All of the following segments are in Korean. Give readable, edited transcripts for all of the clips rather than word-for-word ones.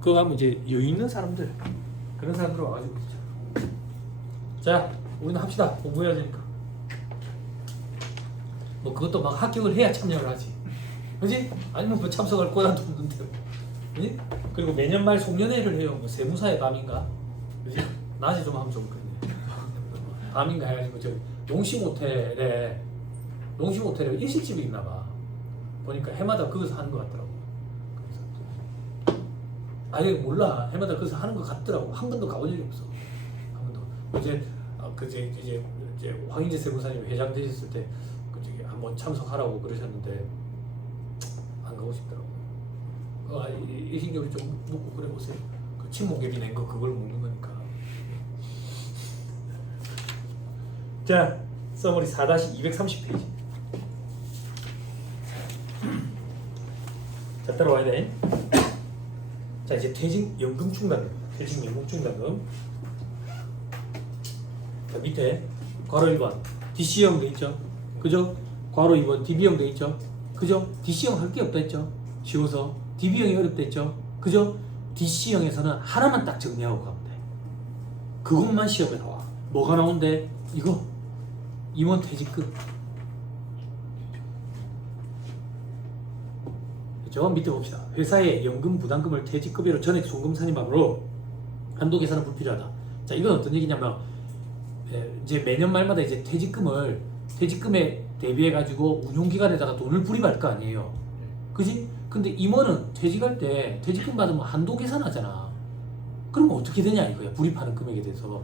그거 하면 이제 여유 있는 사람들, 그런 사람들 와가지고 있죠. 자, 우리는 합시다. 공부해야 되니까. 뭐 그것도 막 합격을 해야 참여를 하지, 그지? 아니면 뭐 참석할 권한도 없는데 뭐. 그지? 그리고 매년 말 송년회를 해요. 뭐 세무사의 밤인가, 그지? 낮에 좀 하면 좋겠네. 밤인가 해가지고 저 용심호텔에 일식집이 있나봐. 보니까 해마다 거기서 하는 것 같더라고. 아예 몰라. 해마다 거기서 하는 것 같더라고. 한 번도 가본 적이 없어. 한 번도. 이제 황인재 세무사님 회장 되셨을 때 그쪽에 한번 참석하라고 그러셨는데 안 가고 싶더라고. 일신겹이 좀 묻고 그래 보세요. 그 침묵겹이 낸 거 그걸 먹는 거니까. 자, 서머리 4-230페이지. 자, 따라와야 돼. 자, 이제 퇴직연금 충당금. 퇴직연금 충당금. 자, 밑에 괄호 1번 DC형 돼 있죠? 그죠? 괄호 2번 DB형 돼 있죠? 그죠? DC형 할 게 없다 했죠? 쉬워서. DB형이 어렵다 했죠? 그죠? DC형에서는 하나만 딱 정리하고 가면 돼. 그것만 시험에 나와. 뭐가 나온대? 이거 임원 퇴직금. 저 밑에 봅시다. 회사의 연금 부담금을 퇴직급여로 전액 송금 산입함으로 한도 계산은 불필요하다. 자, 이건 어떤 얘기냐면 이제 매년 말마다 이제 퇴직금에 대비해 가지고 운용기간에다가 돈을 불입할 거 아니에요. 그지? 근데 임원은 퇴직할 때 퇴직금 받으면 한도 계산하잖아. 그러면 어떻게 되냐 이거야. 불입하는 금액에 대해서.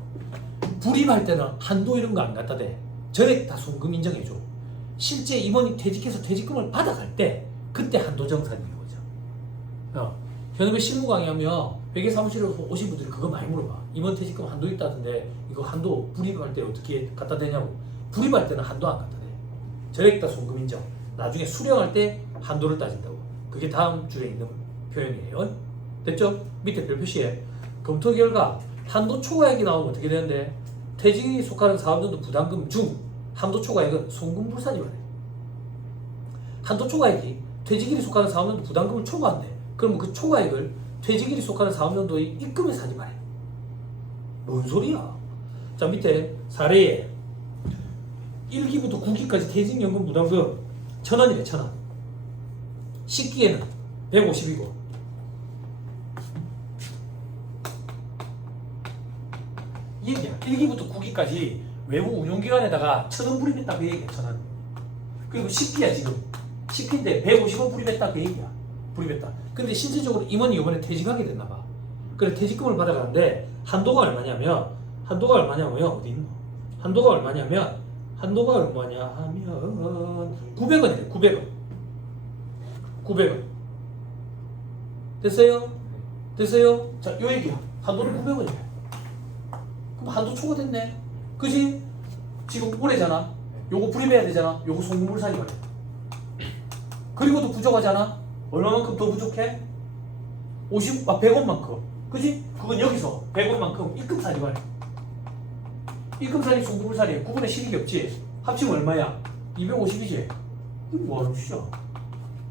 불입할 때는 한도 이런 거 안 갖다 대. 전액 다 송금 인정해줘. 실제 임원이 퇴직해서 퇴직금을 받아갈 때 그때 한도 정산인 거죠. 현업에 실무 강의하면 회계 사무실에 오신 분들이 그거 많이 물어봐. 임원 퇴직금 한도 있다던데 이거 한도 불입할 때 어떻게 갖다 대냐고. 불입할 때는 한도 안 갖다 대. 전액 다 송금 인정. 나중에 수령할 때 한도를 따진다고. 그게 다음 줄에 있는 표현이에요. 됐죠? 밑에 별 표시에 검토 결과 한도 초과액이 나오면 어떻게 되는데, 퇴직이 속하는 사업연도 부담금 중 한도 초과액은 송금 불산이만 해. 한도 초과액이 퇴직일이 속하는 사업연도 부담금을 초과한대. 그러면 그 초과액을 퇴직일이 속하는 사업연도의 입금에 산입하래. 뭔 소리야? 자, 밑에 사례에 1기부터 9기까지 퇴직연금 부담금 1,000원이래. 1,000원. 10기에는 150이고 이 얘기야. 1기부터 9기까지 외부 운용기관에다가 1,000원 불입했다 그 얘기야. 1,000원. 그리고 10기야. 지금 10기인데 150원 불입했다 그 얘기야. 불입했다. 근데 실질적으로 임원이 이번에 퇴직하게 됐나봐. 그래 퇴직금을 받아가는데 한도가 얼마냐면 어디 있노? 한도가 얼마냐 하면 900원이래. 900원. 됐어요? 자, 요 얘기야. 한도는 900원이래. 그럼 한도 초과됐네. 그지? 지금 올해잖아. 요거 불입해야 되잖아. 요거 송금불산이 말이야. 그리고도 부족하잖아. 얼마만큼 더 부족해? 100원만큼. 그지? 그건 여기서 100원만큼 입금산이 말이야. 입금산이 송금불산이야. 9분의 10이 없지? 합치면 얼마야? 250이지? 이거 뭐하는 짓이야?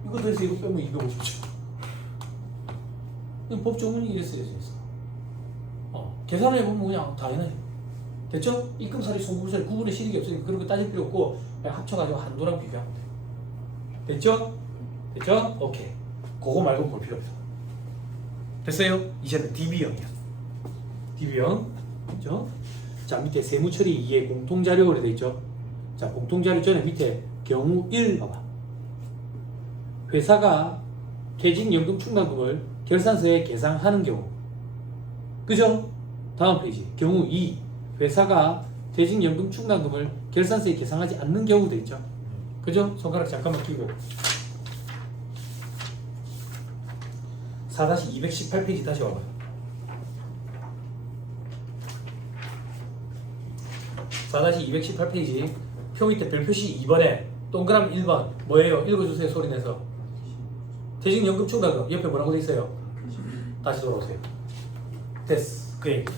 이거 더해서 이거 빼면 250죠. 법조문이 이랬어야 됐어. 계산해보면 그냥 당연해. 됐죠? 입금살이 송금살이 9분의 10이 없으니까 그런 거 따질 필요 없고 그냥 합쳐가지고 한도랑 비교하면 돼. 됐죠? 오케이. 그거 말고 볼 필요 없어. 됐어요? 이제는 DB형이야. DB형. 됐죠? 자, 밑에 세무처리 2의 공통자료로 되어있죠? 자, 공통자료 전에 밑에 경우 1 봐봐. 회사가 퇴직연금 충당금을 결산서에 계상하는 경우. 그죠? 다음 페이지. 경우 2. 회사가 퇴직연금 충당금을 결산서에 계상하지 않는 경우도 있죠. 그죠? 손가락 잠깐만 끼고. 4-218페이지 다시 와봐요. 4-218페이지. 표 밑에 별표시 2번에 동그라미 1번. 뭐예요? 읽어주세요. 소리내서. 퇴직연금 충당금. 옆에 뭐라고 돼 있어요? 다시 돌아오세요. 됐어. 그 얘기.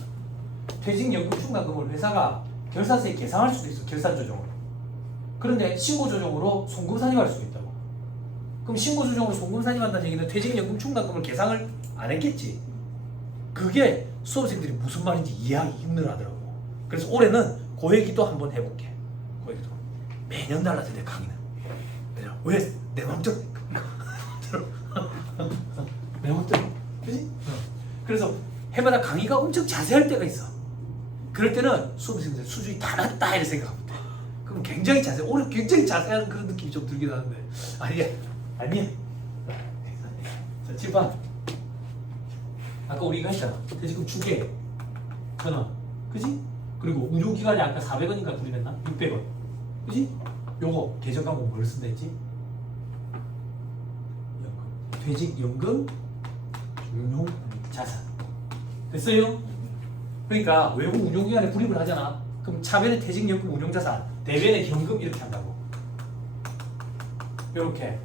퇴직연금 충당금을 회사가 결산서에 계상할 수도 있어. 결산조정으로. 그런데 신고조정으로 송금 산입할 수도 있다고. 그럼 신고조정으로 송금 산입한다는 얘기는 퇴직연금 충당금을 계상을 안 했겠지. 그게 수험생들이 무슨 말인지 이해하기 힘들어하더라고. 그래서 올해는 그 얘기도 한번 해볼게. 그 얘기도 매년 달라진대 강의는. 왜? 내 맘대로 내 맘대로, 그지? 그래서 해마다 강의가 엄청 자세할 때가 있어. 그럴 때는 수험생들 수준이 다 낮다 이렇게 생각하면 돼. 그럼 굉장히 자세, 올해 굉장히 자세한 그런 느낌이 좀 들긴 하는데 아니야. 자, 7번. 아까 우리가 했잖아. 퇴직금 추계 1,000원, 그지? 그리고 운용기간이 아까 400원인가 불이했나? 600원, 그지? 요거 계정 광고 뭘 쓴다 했지? 퇴직연금 운용 자산. 됐어요? 그러니까 외국 운용기관에 불입을 하잖아. 그럼 차변에 퇴직연금 운용자산, 대변에 현금 이렇게 한다고. 요렇게.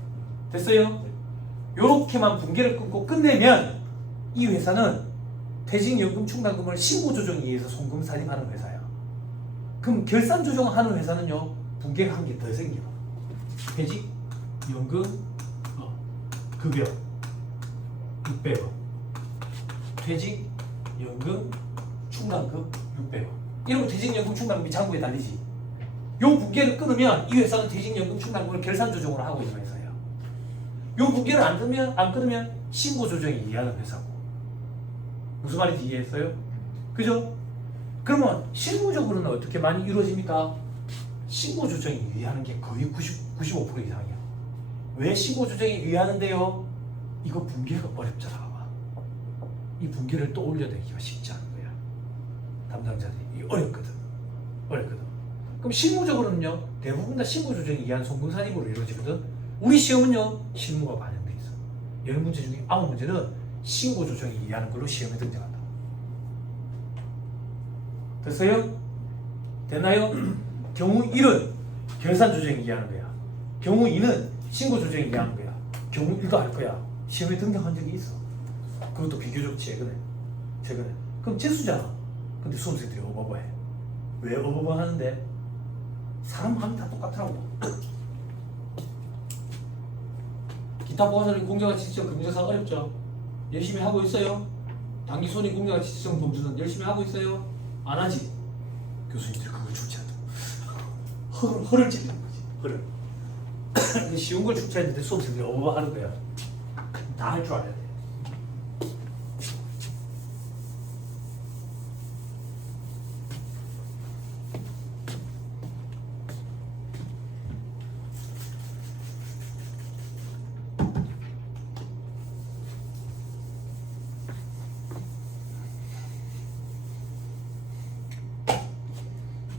됐어요? 요렇게만 분계를 끊고 끝내면 이 회사는 퇴직연금 충당금을 신고조정에 의해서 송금 살림하는 회사야. 그럼 결산조정하는 회사는요, 분계가 한 개 더 생겨. 퇴직연금 급여 600원, 퇴직연금 충당금 600원. 이러면 퇴직연금 충당금이 장부에 달리지. 요 분계를 끊으면 이 회사는 퇴직연금 충당금을 결산조정으로 하고 있는 회사예요. 요 분계를 안 끊으면 신고조정에 의하는 회사고. 무슨 말인지 이해했어요? 그죠? 그러면 실무적으로는 어떻게 많이 이루어집니까? 신고조정에 의하는 게 거의 95% 이상이야. 왜 신고조정에 의하는데요? 이거 분계가 어렵잖아. 봐봐. 이 분계를 또 올려내기가 쉽지 않은 거야. 담당자들이. 이게 어렵거든. 그럼 실무적으로는요, 대부분 다 신고조정에 의한 송금산입으로 이루어지거든. 우리 시험은요, 실무가 반영돼 있어. 10문제 중에 9문제는 신고조정에 의하는 걸로 시험에 등장한다. 됐어요? 되나요? 경우 1은 결산조정에 의하는 거야. 경우 2는 신고조정에 의하는 거야. 경우 1도 할 거야. 시험에 등장한 적이 있어. 그것도 비교적 최근에. 그럼 재수잖아. 근데 수험생들이 어버버해. 왜 어버버 하는데? 사람 마음이 다 똑같더라고. 기타 보호자님 공정가치 시점 금융자산 어렵죠? 열심히 하고 있어요? 단기손익 공정가치 시점 범주는 열심히 하고 있어요? 안 하지? 교수님들이 그걸 출제한다고. 허를 찔리는 거지. 허를. 쉬운 걸 출제했는데 수험생들이 어버버 하는 거야. 다 할 줄 알아야 돼.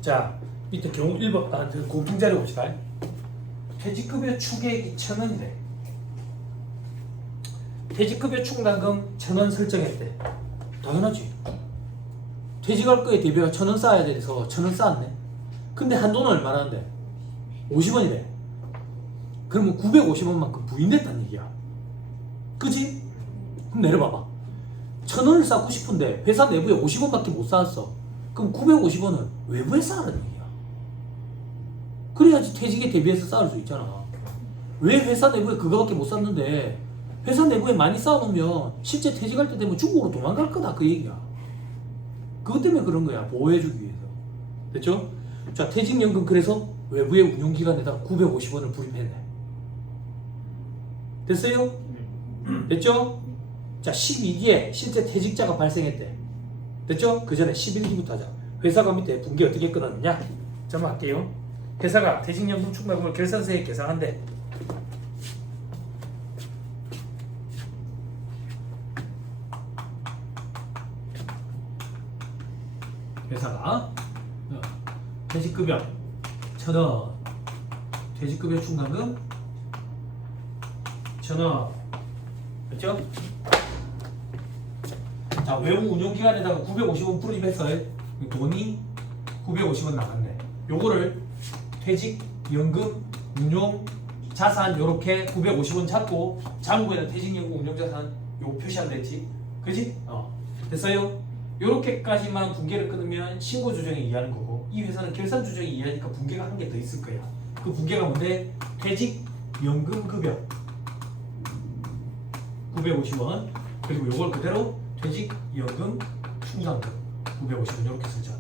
자, 밑에 경우 1번 나한테 공통자료 봅시다. 퇴직급여 추계액이 1,000원이래. 퇴직급여 충당금 1,000원 설정했대. 당연하지. 퇴직할 거에 대비해 1,000원 쌓아야 돼서 1,000원 쌓았네. 근데 한도는 얼마나는데? 50원이래. 그러면 950원만큼 부인됐다는 얘기야. 그지? 그럼 내려봐봐. 1,000원을 쌓고 싶은데 회사 내부에 50원밖에 못 쌓았어. 그럼 950원은 외부에 쌓으라는 얘기야. 그래야지 퇴직에 대비해서 쌓을 수 있잖아. 왜 회사 내부에 그거밖에 못 쌓는데 회사 내부에 많이 쌓아놓으면 실제 퇴직할 때 되면 중국으로 도망갈 거다 그 얘기야. 그것 때문에 그런 거야. 보호해주기 위해서. 됐죠? 자, 퇴직연금 그래서 외부의 운용기관에다 950원을 불입했네. 됐어요? 됐죠? 자, 12기에 실제 퇴직자가 발생했대. 됐죠? 그 전에 11기부터 하자. 회사가 밑에 분계 어떻게 끊었느냐? 점할게요. 회사가 퇴직연금 충당금을 결산서에 계산한대. 회사가 퇴직급여 1,000원, 퇴직급여 충당금 1,000원, 됐죠? 자, 외부 운용기관에다가 950원 불입해서 돈이 950원 나갔네. 요거를 퇴직연금 운용 자산 요렇게 950원 잡고 장부에는 퇴직연금 운용자산 요거 표시하면 됐지. 그지? 됐어요? 요렇게까지만 분계를 끊으면 신고조정에 의하는 거고, 이 회사는 결산조정에 의하니까 분계가 한 개 더 있을 거야. 그 분계가 뭔데? 퇴직연금 급여 950원, 그리고 요걸 그대로 퇴직연금 충당금 950원 이렇게 쓰자.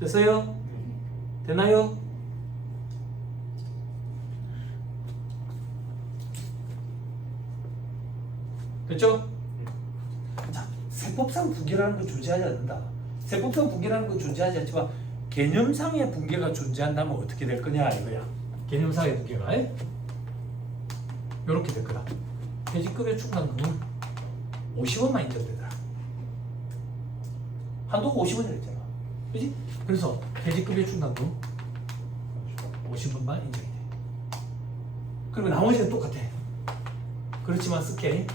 됐어요? 되나요? 됐죠? 자, 세법상 분계라는 건 존재하지 않는다. 세법상 분계라는 건 존재하지 않지만 개념상의 분계가 존재한다면 어떻게 될 거냐 이거야. 개념상의 분계가 이렇게 될 거다. 퇴직급여 충당금은 50원만 인정되더라. 한도가 50원이라 했잖아. 그지? 그래서 퇴직급여 충당금 50원만 인정이 돼. 그리고 나머지는 똑같아. 그렇지만 쓸게.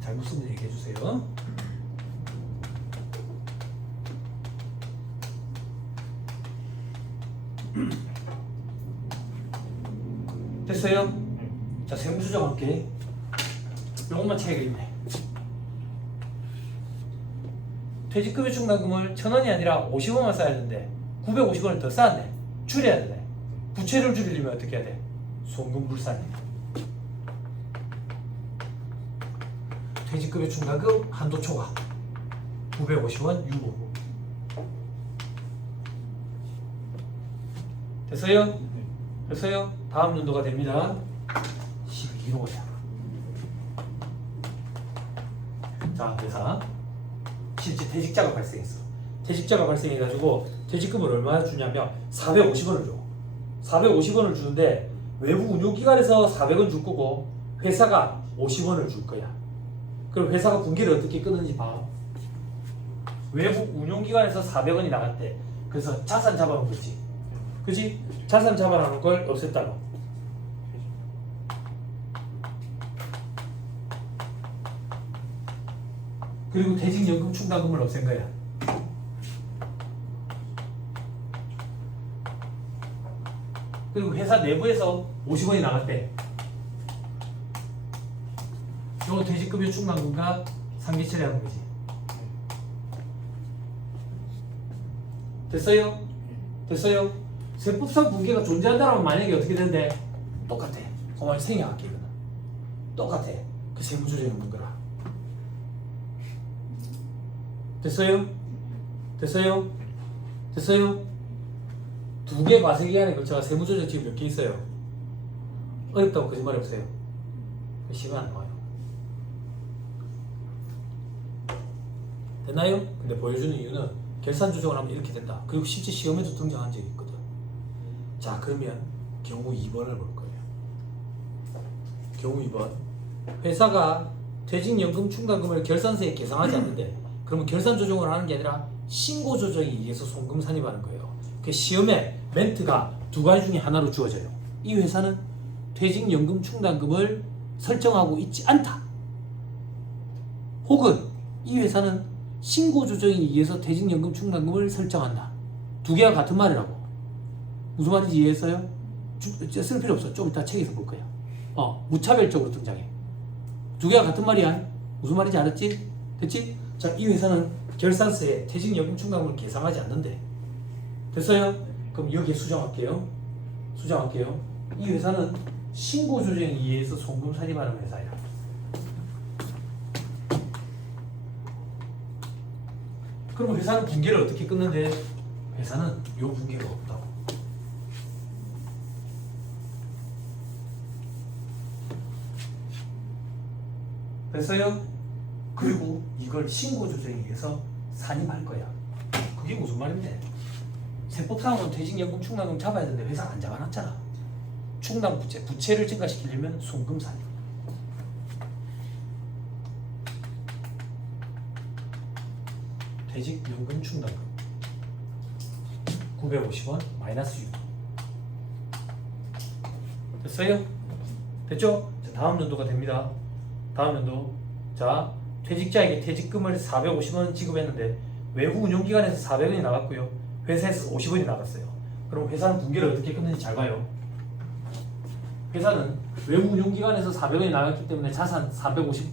잘못 쓰면 얘기해 주세요. 됐어요? 자, 세무수정 할게. 요것만 차이가 있네. 퇴직급여 충당금을 1,000원이 아니라 50원만 써야 되는데 950원을 더 쌓았네. 줄여야 되네. 부채를 줄이려면 어떻게 해야 돼? 송금불산이네. 퇴직급여 충당금 한도 초과 950원 유보. 됐어요? 됐어요? 다음 연도가 됩니다. 12호야. 자, 회사 실제 퇴직자가 발생했어. 퇴직자가 발생해가지고 퇴직금을 얼마나 주냐면 450원을 줘. 450원을 주는데 외부 운용기관에서 400원 줄 거고 회사가 50원을 줄 거야. 그럼 회사가 분기를 어떻게 끊는지 봐. 외부 운용기관에서 400원이 나갔대. 그래서 자산 잡아놓은 거지. 그지? 자산 잡아놓은 걸 없앴다고. 그리고 퇴직연금 충당금을 없앤 거야. 그리고 회사 내부에서 50원이 나갔대. 요 퇴직급여 충당금과 상기 처리하는 거지. 됐어요? 됐어요? 세법상 분계가 존재한다면 만약에 어떻게 되는데? 똑같아. 그만 생략할게 이거는. 똑같아. 그 세무조정이 없는 거라. 됐어요? 됐어요? 됐어요? 두 개 과세기간에 걸쳐가 세무조정 지금 몇 개 있어요? 어렵다고 거짓말 해보세요. 시간 안 나와요. 됐나요? 근데 보여주는 이유는 결산 조정을 하면 이렇게 된다. 그리고 실제 시험에도 등장한 적이 있거든. 자, 그러면 경우 2번을 볼 거예요. 경우 2번. 회사가 퇴직연금 충당금을 결산서에 계상하지 않는데 그러면 결산 조정을 하는 게 아니라 신고 조정에 의해서 송금 산입하는 거예요. 그 시험에 멘트가 두 가지 중에 하나로 주어져요. 이 회사는 퇴직연금 충당금을 설정하고 있지 않다. 혹은 이 회사는 신고 조정에 의해서 퇴직연금 충당금을 설정한다. 두 개가 같은 말이라고. 무슨 말인지 이해했어요? 쓸 필요 없어. 좀 이따 책에서 볼 거야. 무차별적으로 등장해. 두 개가 같은 말이야. 무슨 말인지 알았지? 됐지? 자, 이 회사는 결산서에 퇴직연금 충당금을 계상하지 않는데. 됐어요? 그럼 여기에 수정할게요. 수정할게요. 이 회사는 신고 조정에 의해서 송금 산입하는 회사야. 그럼 회사는 분계를 어떻게 끊는데? 회사는 요 분계가 없다고. 됐어요? 그리고 이걸 신고 조정에 의해서 산입할 거야. 그게 무슨 말인데? 세법상으로는 퇴직연금 충당금 잡아야 되는데 회사가 안 잡아놨잖아. 충당 부채를 증가시키려면 송금 산입. 퇴직연금 충당금 950원 마이너스 6. 됐어요? 됐죠? 자, 다음 연도가 됩니다. 다음 연도. 자, 퇴직자에게 퇴직금을 450원 지급했는데 외부 운용기관에서 400원이 나갔고요. 회사에서 50원이 나갔어요. 그럼 회사는 분계를 어떻게 끊는지 잘 봐요. 회사는 외부 운용기관에서 400원이 나갔기 때문에 자산 450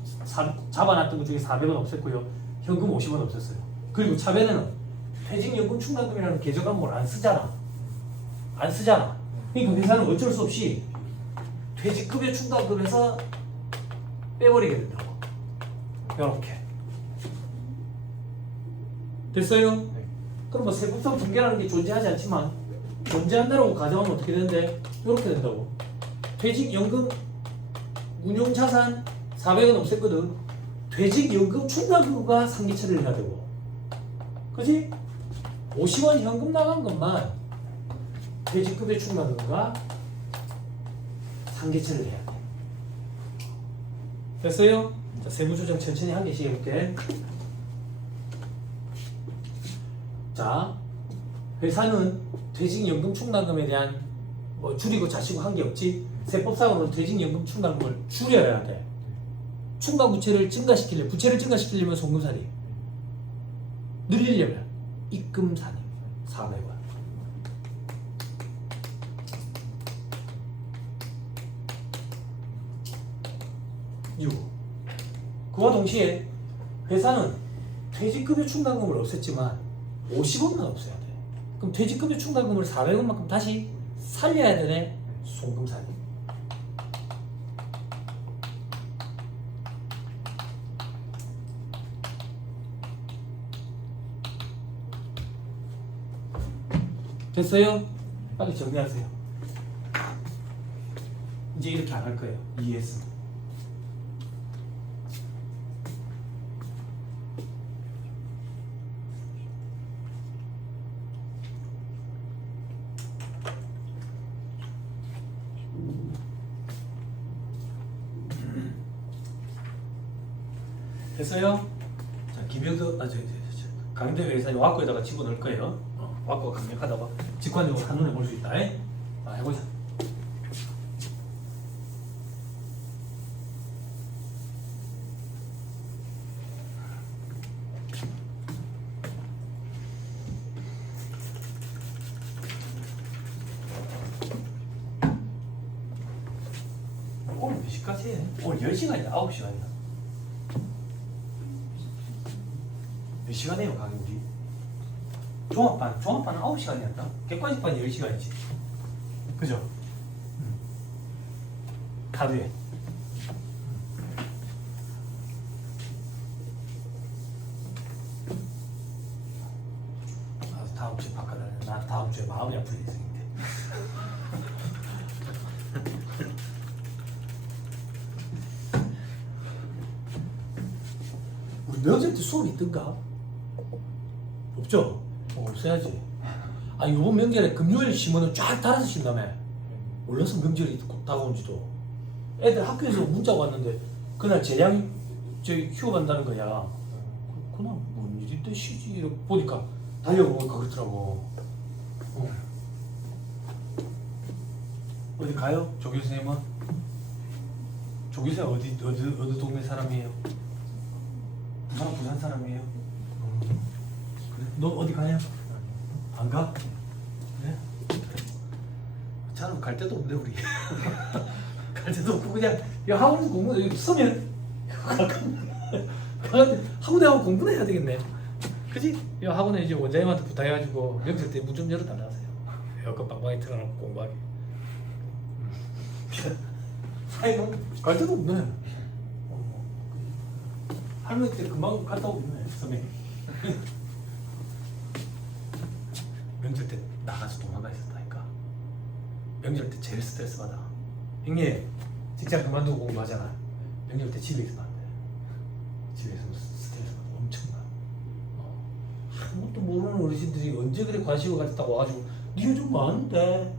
잡아놨던 것 중에 400원 없앴고요. 현금 50원 없었어요. 그리고 차변에는 퇴직연금 충당금이라는 계좌 과목을 안 쓰잖아. 안 쓰잖아. 그러니까 회사는 어쩔 수 없이 퇴직급여 충당금에서 빼버리게 된다고. 이렇게 됐어요? 네. 그럼 뭐 세부성 분계라는 게 존재하지 않지만 존재한다라고 가정하면 어떻게 되는데? 이렇게 된다고. 퇴직연금 운용자산 400은 없앴거든. 퇴직연금 충당금과 상기 처리를 해야 되고, 그지? 50원 현금 나간 것만 퇴직급여 충당금과 상기 처리를 해야 돼. 됐어요? 자, 세무조정 천천히 한 개씩 해볼게. 자, 회사는 퇴직연금 충당금에 대한 뭐 줄이고 자시고 한 게 없지. 세법상으로는 퇴직연금 충당금을 줄여야 돼. 충당 부채를 증가시키려면 송금살이, 늘리려면 입금살이 400원. 그와 동시에 회사는 퇴직급여 충당금을 없앴지만 50원만 없애야 돼. 그럼 퇴직급여 충당금을 400원만큼 다시 살려야 되네. 송금살이. 됐어요? 빨리 정리하세요. 이제 이렇게 안 할 거예요. ES. 됐어요? 자, 김영도 강대 회사에 와꾸에다가 집어넣을 거예요. 와꾸가 강력하다고 직관적으로 한눈에 볼 수 있다. 자, 해보자. 오늘 몇 시까지 해? 오늘 10시간이야? 9시간이야? 몇 시간 해요, 강의 우리? 종합반은 9시간이었다. 객관식반이 10시간이지. 그죠? 하루에. 다음 주에 바꿔달래. 나 다음 주에 마음이 아픈 인생인데. 우리 명절 때 수업이 있던가? 없죠? 없어야지. 아, 요번 명절에 금요일 신문을 쫙 달아서 쉰다며. 몰라서 명절이 다가온지도. 애들 학교에서 문자가 왔는데 그날 재량 휴업한다는 거야. 그날 뭔 일인데 쉬지 보니까 달려보니까 그렇더라고. 어디 가요? 조교 선생님은? 조교 선생님 어디 동네 사람이에요? 부산 사람이에요? 그래? 너 어디 가냐? 안 가? 그래? 저는 갈 데도 없네 우리. 갈 데도 없고 그냥 학원에서 공부 여기 서면 학원에 가면 공부를 해야 되겠네. 그지? 이 학원에 이제 원장님한테 부탁해가지고 명절 때 문 좀 열어달라 하세요. 에어컨 빵빵히 틀어놓고 공부하게. 아이고 갈 데도 없네. 할머니 때 금방 갔다 오겠네 선생님. 명절 때 나가서 도망가 있었다니까. 명절 때 제일 스트레스 받아. 형님 직장 그만두고 공부하잖아. 명절 때 집에 있으면 안 돼. 집에서 스트레스 받아 엄청나. 아무것도 모르는 어르신들이 언제 그래 관심을 가졌다고 와가지고 니 요즘 뭐 하는데?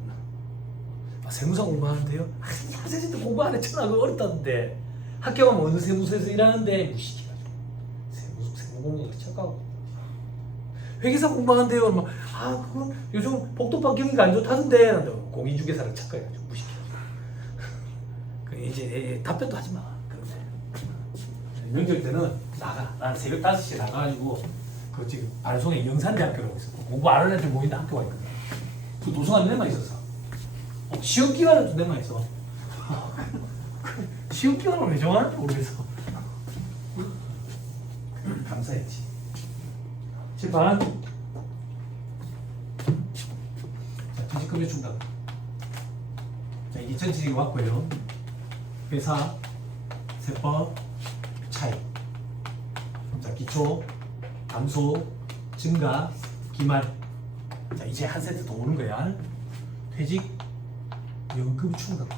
아, 세무사 공부하는데요? 아니 선생님도 공부 안 했잖아. 그거 어렵다는데. 학교 가면 어느 세무서에서 일하는데 무식해가지고 세무 공부가 착각하고 회계사 공부하는데요. 그러면 아 그거 요즘 복도방 경기가 안 좋다던데. 공인중개사를 착각해가지고 무식해가지고 이제 답변도 하지 마. 그런데 명절 때는 나가. 나는 새벽 5시에 나가가지고 그 지금 발송에 영산대학교라고 있어. 공부 안 하는 애들 모이는 학교가 있거든. 그 도서관에 내만 있었어. 시험 기간에도 내만 있어. 시험 기간을 왜 정하는지 모르겠어. 감사했지. 칠판. 자, 퇴직급여 충당. 자, 이게 전체적인 왔고요. 회사, 세법, 차이. 자, 기초, 감소, 증가, 기말. 자, 이제 한 세트 더 오는 거야. 퇴직, 연금 충당.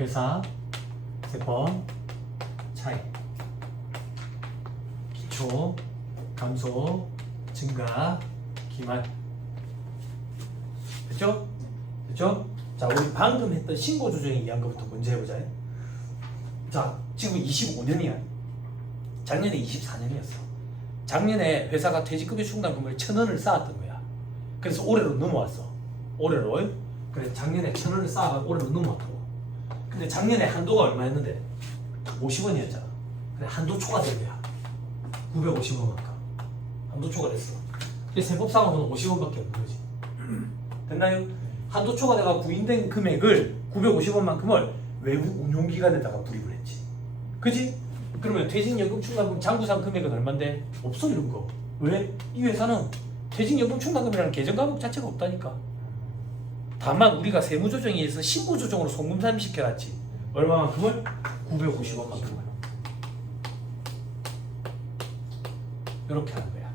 회사, 세법, 차이. 기초, 감소, 증가, 기말. 됐죠? 됐죠? 자, 우리 방금 했던 신고 조정에 의한 것부터 먼저 해보자. 자, 지금 25년이야. 작년에 24년이었어. 작년에 회사가 퇴직급여 충당금을 1,000원을 쌓았던 거야. 그래서 올해로 넘어왔어. 올해로. 그래, 작년에 1,000원을 쌓아가 올해로 넘어왔다고. 근데 작년에 한도가 얼마였는데? 50원이었잖아. 그래, 한도 초과된 거야. 950원만큼. 한도 초과됐어. 근데 세법상으로는 50원밖에 없는 거지. 됐나요? 한도 초과돼가 구인된 금액을 950원만큼을 외부 운용기관에다가 불입을 했지. 그지? 그러면 퇴직연금 충당금 장부상 금액은 얼만데? 없어 이런 거. 왜? 이 회사는 퇴직연금 충당금이라는 계정 과목 자체가 없다니까. 다만 우리가 세무조정에 의해서 신고조정으로 송금산 시켜놨지. 얼마만큼을? 950원만큼을. 이렇게 하는 거야.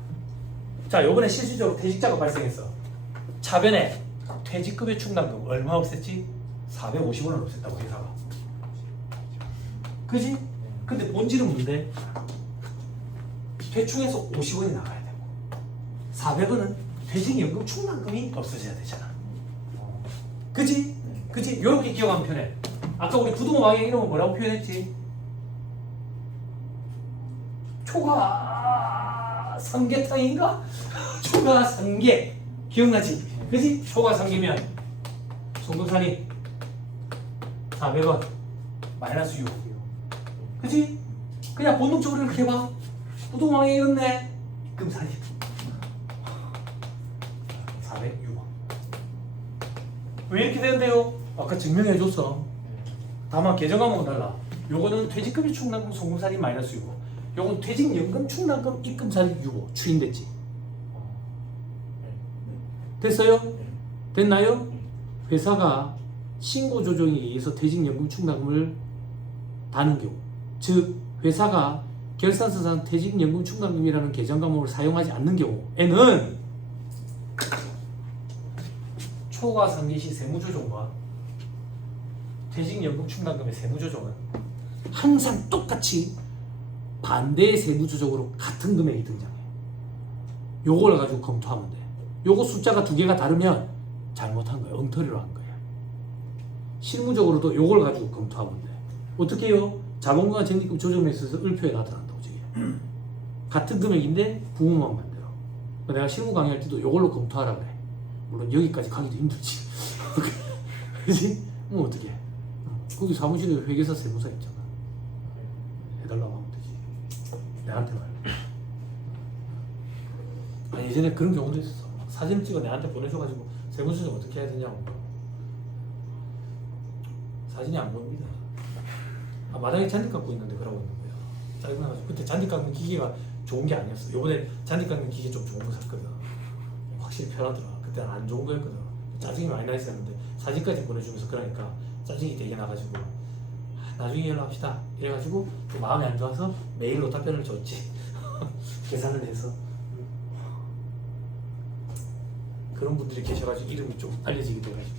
자, 요번에 실질적으로 퇴직자가 발생했어. 차변에 퇴직급여 충당금 얼마 없앴지? 450원을 없앴다고 회사가. 그지? 근데 본질은 뭔데? 퇴충해서 50원이 나가야 되고 400원은 퇴직연금 충당금이 없어져야 되잖아. 그지? 그지? 이렇게 기억하면 편해. 아까 우리 부동산 방향 이름은 뭐라고 표현했지? 초과 삼계탕인가? 초과 삼계 기억나지? 그지? 초과 삼계면 송금산이 400원 마이너스 6. 그지? 그냥 본능적으로 이렇게 해봐. 부동산이 이렇네. 입금산이 406원. 왜 이렇게 되는데요? 아까 증명해줬어. 다만 계정 과목은 달라. 요거는 퇴직급여 충당금 송금산이 마이너스 6호. 요건 퇴직연금 충당금 입금산이 6호. 추인됐지? 됐어요? 됐나요? 회사가 신고조정에 의해서 퇴직연금 충당금을 다는 경우, 즉 회사가 결산서상 퇴직연금 충당금이라는 계정 과목을 사용하지 않는 경우에는 초과 상계시 세무조정과 퇴직연금 충당금의 세무조정은 항상 똑같이 반대의 세무조정으로 같은 금액이 등장해. 요걸 가지고 검토하면 돼. 요거 숫자가 두 개가 다르면 잘못한 거야. 엉터리로 한 거야. 실무적으로도 요걸 가지고 검토하면 돼. 어떻게 해요? 자본금과 적립금 조정에 있어서 을표에 나타난다고 저게. 같은 금액인데 부호만 만들어. 내가 실무 강의할 때도 요걸로 검토하라 그래. 물론 여기까지 가기도 힘들지. 그치? 뭐 어떻게 해? 거기 사무실에 회계사 세무사 있잖아. 해달라고 하면 되지. 내한테 말고. 아니, 예전에 그런 경우도 있었어. 사진을 찍어 내한테 보내줘가지고 세무조정 어떻게 해야 되냐고. 사진이 안 보입니다. 아, 마당에 잔디 깎고 있는데 그러고 있는 거야. 짜증나가지고. 그때 잔디 깎는 기계가 좋은 게 아니었어. 요번에 잔디 깎는 기계 좀 좋은 거 샀거든. 확실히 편하더라. 그때는 안 좋은 거였거든. 짜증이 많이 나 있었는데 사진까지 보내주면서 그러니까 짜증이 되게 나가지고 나중에 연락합시다 이래가지고 또 마음이 안 좋아서 메일로 답변을 줬지. 계산을 해서. 그런 분들이 계셔가지고 이름이 좀 알려지기도 해가지고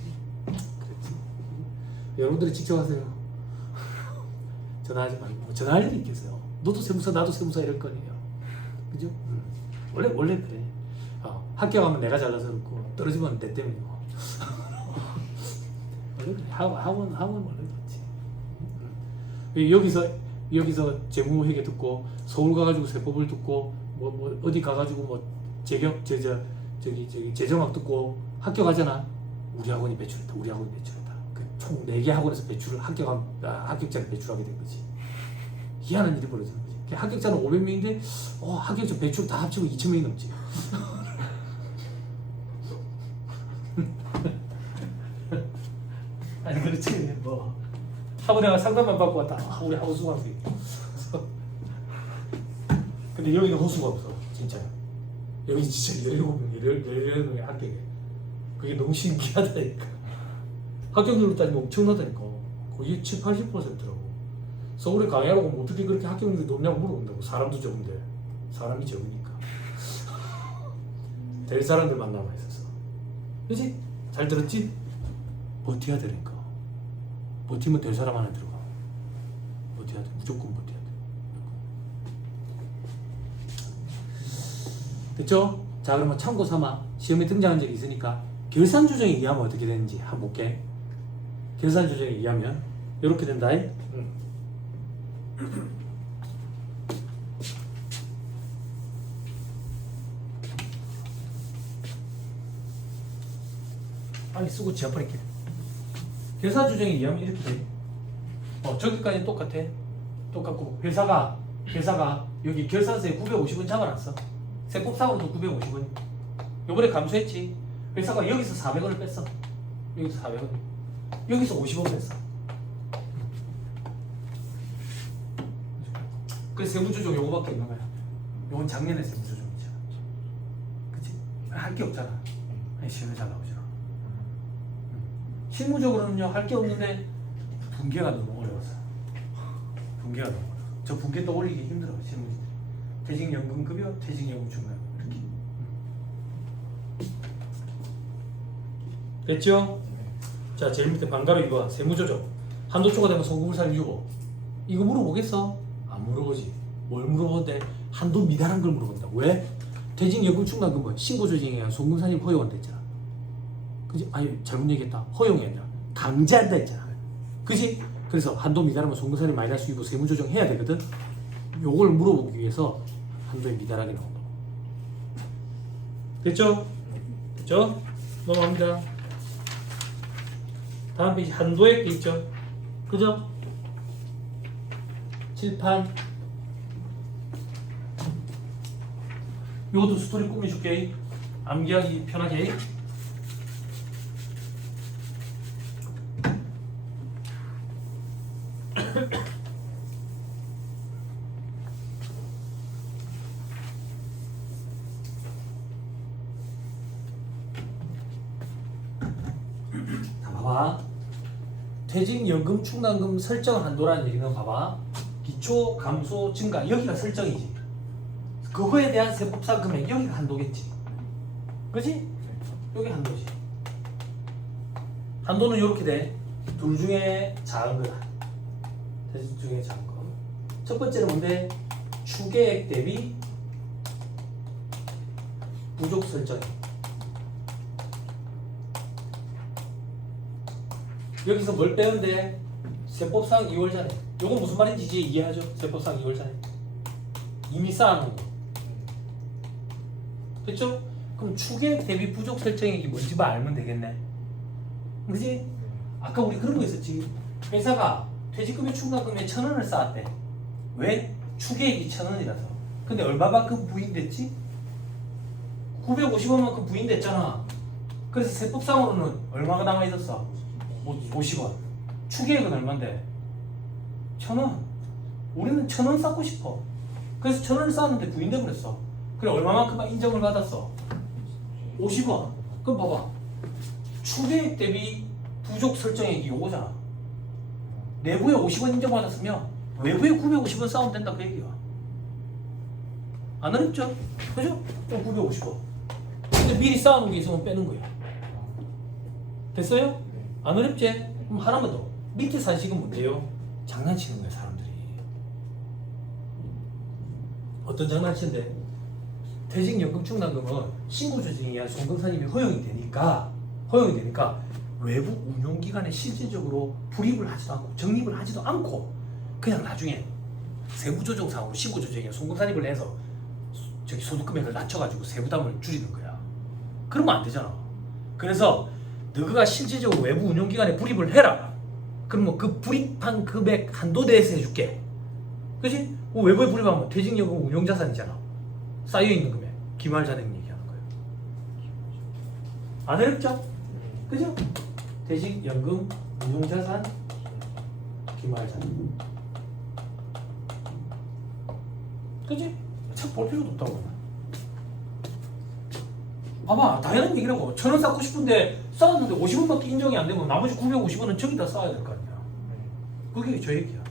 그랬지. 여러분들이 직접 하세요. 전화하지 말고. 전화할 일이 있겠어요. 너도 세무사 나도 세무사 이럴 거예요. 그죠? 원래 그래. 합격하면 내가 잘나서 그렇고 떨어지면 내 때문이고. 원래 그래. 학원 원래 그렇지. 여기서 재무회계 듣고 서울 가가지고 세법을 듣고 뭐 어디 가가지고 뭐 재정학 듣고 합격하잖아. 우리 학원이 배출했다. 그 총 4개 학원에서 배출을 합격자를 배출하게 된 거지. 희한한 일이 벌어지는 거지. 합격자는 500명인데 합격자 배출 다 합치고 2,000명이 넘지. 아니 그렇지. 뭐 학원에 상담만 받고 왔다. 우리 학원 수강생. 근데 여기는 호수가 없어. 진짜요. 여기 진짜 17명이 합격해. 그게 너무 신기하다니까. 합격률로 따지면 엄청나다니까. 거의 7, 80%라고. 서울에 강의하러 오면 어떻게 그렇게 합격률이 높냐고 물어본다고. 사람도 적은데. 사람이 적으니까. 될 사람들 만나봐 있었어. 그치? 잘 들었지? 버텨야 되니까. 버티면 될 사람 안에 들어가. 버텨야 돼. 무조건 버텨야 돼. 됐죠? 자, 그러면 참고 삼아 시험에 등장한 적이 있으니까 결산 조정에 의하면 어떻게 되는지 한번 볼게. 결산 조정에 의하면 이렇게 된다. 빨리 쓰고 지워버릴게. 결산 조정에 의하면 이렇게 돼. 저기까지 똑같아. 똑같고 회사가 여기 결산서에 950원 잡아놨어. 세법상으로도 950원. 요번에 감수했지. 회사가 여기서 400원을 뺐어. 여기서 400원. 여기서 50원 뺐어. 그래서 세무조정 요거밖에 없는 거야. 요건 작년에 세무조정이잖아. 그치? 할 게 없잖아. 아니, 시험에 잘 나오잖아. 실무적으로는요, 할 게 없는데 분계가 너무 어려웠어. 분계가 너무 어려워. 저 분계 떠올리기 힘들어, 실무진들이. 퇴직연금급여, 퇴직연금 중간 이렇게. 됐죠? 자, 제일 밑에 반가로 이거 세무조정. 한도 초과되면 소금을 유보. 이거 물어보겠어? 안 물어보지. 뭘 물어보는데 한도 미달한 걸 물어본다. 왜? 퇴직연금 충당금은 신고조정에 의한 송금산입 허용한다 했잖아. 그지? 아니, 잘못 얘기했다. 허용이 아니라 강제한다 했잖아. 그지? 그래서 한도 미달하면 송금산입 마이너스 유보 세무조정 해야 되거든. 요걸 물어보기 위해서 한도에 미달하게 나온다. 됐죠? 됐죠? 넘어갑니다. 다음 페이지 한도액 있죠? 그죠? 칠판. 요것도 스토리 꾸며줄게. 암기하기 편하게. 봐봐. 퇴직연금 충당금 설정 한도라는 얘기는 봐봐. 기초 감소 증가 여기가 설정이지. 그거에 대한 세법상 금액 여기가 한도겠지. 그렇지? 여기 한도지. 한도는 이렇게 돼. 둘 중에 작은 거다. 퇴직 중에 작은 거. 첫 번째는 뭔데? 추계액 대비 부족 설정. 여기서 뭘 빼는데? 세법상 2월 전에. 요건 무슨 말인지 이제 이해하죠? 세법상 2월 전에. 이미 쌓아놓은 거. 됐죠? 그럼 추계액 대비 부족 설정액이 뭔지만 알면 되겠네. 그지? 아까 우리 그런 거 있었지. 회사가 퇴직금에 충당금에 1,000원을 쌓았대. 왜? 추계액이 1,000원이라서. 근데 얼마만큼 부인됐지? 950원만큼 부인됐잖아. 그래서 세법상으로는 얼마가 남아있었어? 50원. 추계액은 얼만데? 1,000원. 우리는 1,000원 쌓고 싶어. 그래서 1,000원을 쌓았는데 부인돼 버렸어. 그래 얼마만큼만 인정을 받았어? 50원. 그럼 봐봐. 추계액 대비 부족 설정액이 요거잖아. 내부에 50원 인정받았으면 외부에 950원 쌓으면 된다 그 얘기야. 안 어렵죠? 그죠? 그럼 950원. 근데 미리 쌓아놓은 게 있으면 빼는 거야. 됐어요? 안 어렵지? 그럼 하나만 더. 밑에 산식은 뭔데요? 장난치는 거야 사람들이. 어떤 장난치는데? 퇴직연금 충당금은 신고조정에 의한 송금산입이 허용이 되니까 외부 운용기관에 실질적으로 불입을 하지도 않고 적립을 하지도 않고 그냥 나중에 세무조정상으로 신고조정에 의한 송금산입을 해서 저기 소득금액을 낮춰가지고 세부담을 줄이는 거야. 그러면 안 되잖아. 그래서 너가 실질적으로 외부 운용기관에 불입을 해라. 그러면 그 불입한 금액 한도 내에서 해줄게. 그치? 외부에 불입하면 퇴직연금 운용자산이잖아. 쌓여있는 금액. 기말잔액 얘기하는 거예요. 안 어렵죠? 그죠? 퇴직연금 운용자산 기말잔액. 그치? 참 볼 필요도 없다고. 봐봐, 당연한 얘기라고. 1,000원 쌓고 싶은데 쌓았는데 50원밖에 인정이 안 되면 나머지 950원은 저기다 쌓아야 될 거 아니야. 그게 저 얘기야.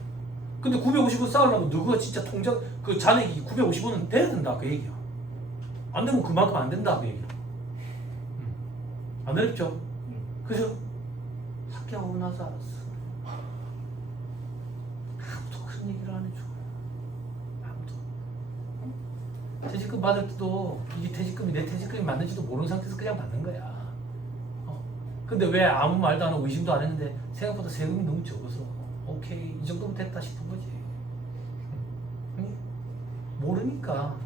근데 950원 쌓으려면 너가 진짜 통장 그 잔액이 950원은 돼야 된다 그 얘기야. 안 되면 그만큼 안 된다 그 얘기야. 안 어렵죠? 그죠? 학교하고 나서 알았어. 아무도 그런 얘기를 안 해줘. 아무도. 퇴직금 받을 때도 이게 퇴직금이 내 퇴직금이 맞는지도 모르는 상태에서 그냥 받는 거야. 근데 왜 아무 말도 안 하고 의심도 안 했는데 생각보다 세금이 너무 적어서 오케이 이 정도면 됐다 싶은 거지. 모르니까